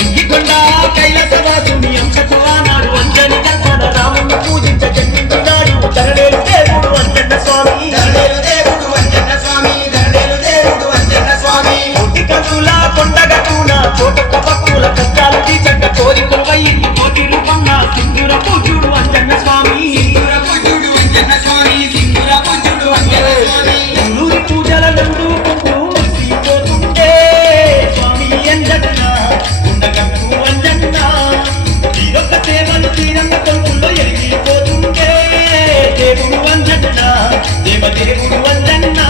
ఇంగికొండ కైలాసవాసుని అంశకు ఆనాడు అంజని కల్పన రాముని పూజించ జన్మించినాడు ధరణేలు దేవుడు అంజన్న స్వామి కోటి కనుల కొండగట్టున కోటొక్క భక్తుల కష్టాలు తీర్చక కోరికలు వయ్యింది కోటి రూపంన సింధుర పూజుడు అంజన్న స్వామి ఊరి పూజల నందు మురిసిపోతుంటే స్వామి అంజన్న ఉండగట్టు అంజన్న తీరొక్క సేవలు తీరంగ కొలుపుల్లో ఎరిగిపోతుంటే దేవుడు అంజన్న దేవదేవుడు అంజన్న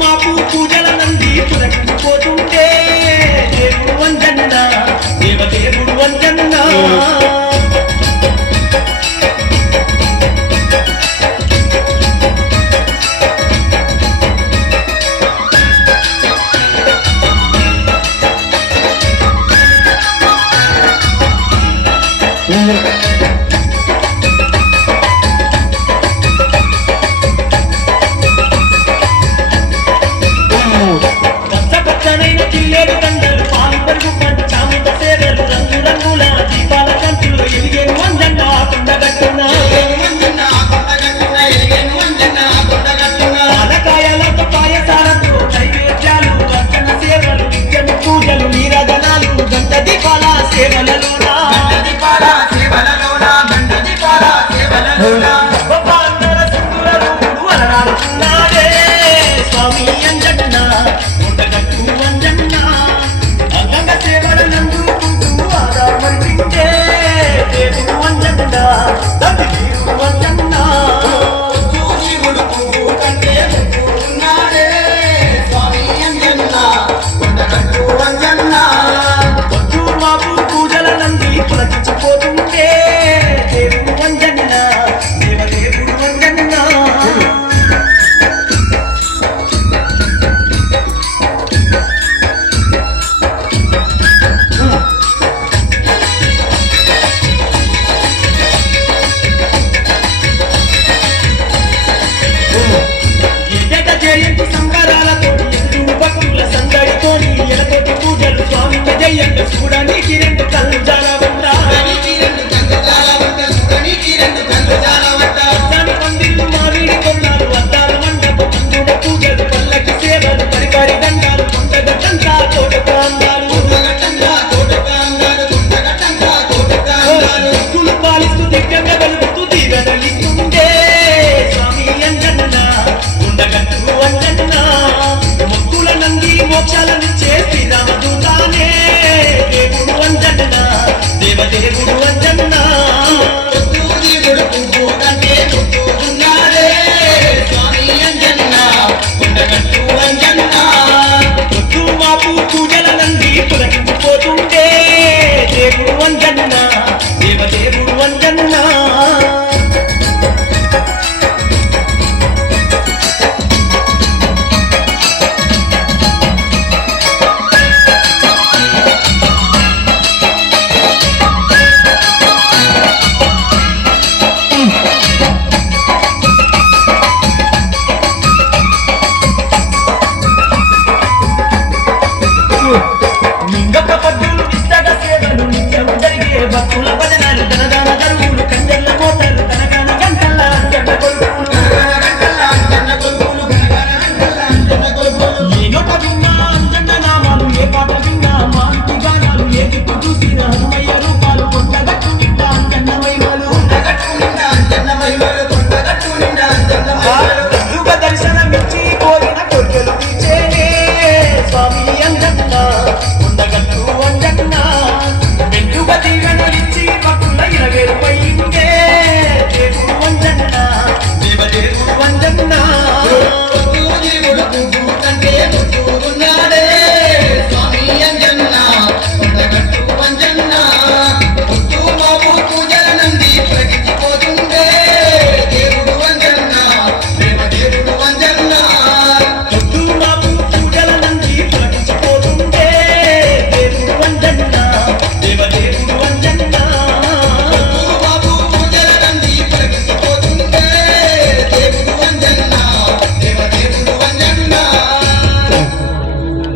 మాకు పూజల నంది పురకపోతుంటే దేవుడు అంజన్న దేవదేవుడు అంజన్న పచ్చనైన చిల్లేరు దండలు పాలు పరుగు పంట చామిత సేవలు రంగు రంగుల దీపాల కంచులు ఎలిగేను అంజన్న కొండగట్టున పాలకాయలతో పాయసాలతో నైవేద్యాలు అర్చన సేవలు నిత్యము పూజలు నీరాజనాలు గంట దీపాల సేవలలోనా